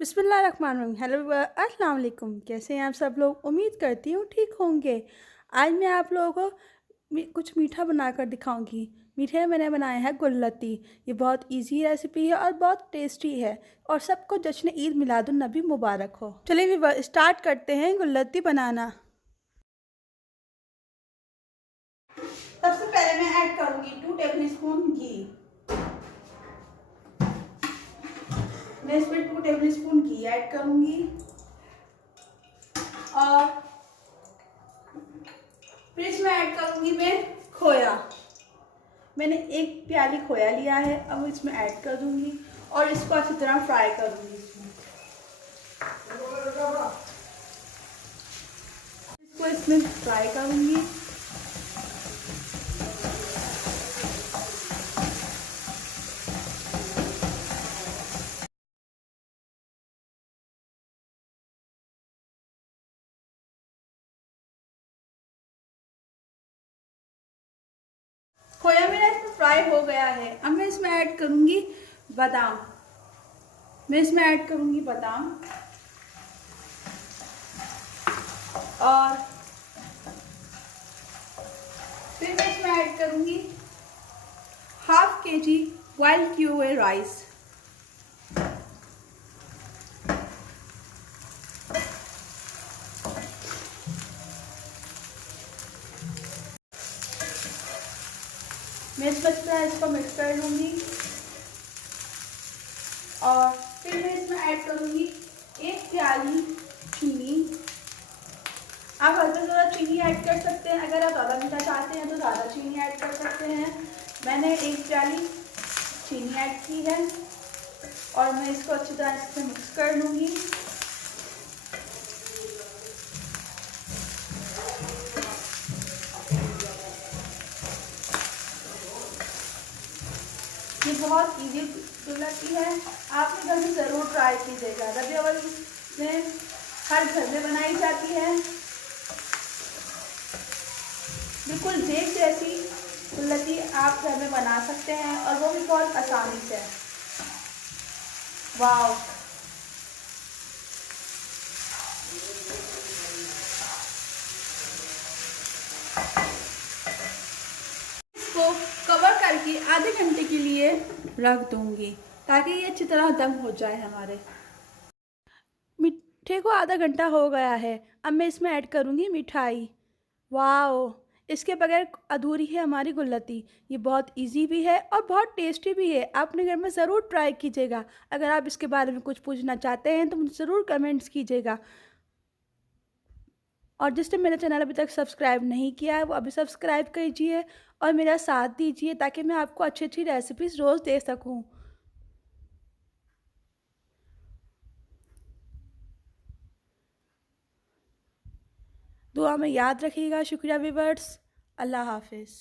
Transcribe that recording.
बिस्मिल्लाहिर्रहमानिर्रहीम। हेलो अस्सलाम वालेकुम। कैसे हैं आप सब लोग? उम्मीद करती हूँ ठीक होंगे। आज मैं आप लोगों को कुछ मीठा बनाकर दिखाऊंगी। मीठे में मैंने बनाया है गुल्लती। ये बहुत इजी रेसिपी है और बहुत टेस्टी है और सबको जश्न ईद मिलादुन नबी मुबारक हो। चलिए भी स्टार्ट करते हैं गुल्लती बनाना। सबसे पहले मैं ऐड करूँगी 2 टेबल स्पून घी। मैं इसमें 2 टेबल स्पून घी ऐड करूँगी और फिर इसमें ऐड करूँगी मैं खोया। मैंने 1 प्याली खोया लिया है, अब इसमें ऐड कर दूँगी और इसको अच्छी तरह फ्राई करूँगी। इसको इसमें फ्राई करूँगी। खोया मेरा इसमें फ्राई हो गया है। अब मैं इसमें ऐड करूँगी बादाम। मैं इसमें ऐड करूँगी बादाम और फिर मैं इसमें ऐड करूँगी ½ kg बॉइल्ड किए हुए राइस। मैं इसको मिक्स कर लूँगी और फिर मैं इसमें ऐड करूँगी 1 प्याली चीनी। आप हल्का ज़्यादा चीनी ऐड कर सकते हैं। अगर आप ज़्यादा मीठा चाहते हैं तो ज़्यादा चीनी ऐड कर सकते हैं। मैंने 1 प्याली चीनी ऐड की है और मैं इसको अच्छी तरह से मिक्स कर लूँगी। ये बहुत इजी गुल्लती है, आपने घर में ज़रूर ट्राई कीजिएगा। रबी अव्वल में हर घर में बनाई जाती है। बिल्कुल देख जैसी गुल्लती आप घर में बना सकते हैं और वो भी बहुत आसानी से। वाह, इसको कवर करके आधे घंटे के लिए रख दूंगी ताकि ये अच्छी तरह दम हो जाए। हमारे मीठे को आधा घंटा हो गया है। अब मैं इसमें ऐड करूंगी मिठाई। वाह, इसके बगैर अधूरी है हमारी गुल्लती। ये बहुत इजी भी है और बहुत टेस्टी भी है। आप अपने घर में ज़रूर ट्राई कीजिएगा। अगर आप इसके बारे में कुछ पूछना चाहते हैं तो मुझे ज़रूर कमेंट्स कीजिएगा। और जिसने मेरा चैनल अभी तक सब्सक्राइब नहीं किया है वो अभी सब्सक्राइब कीजिए और मेरा साथ दीजिए ताकि मैं आपको अच्छी अच्छी रेसिपीज़ रोज़ दे सकूँ। दुआ में याद रखिएगा। शुक्रिया व्यूअर्स। अल्लाह हाफिज़।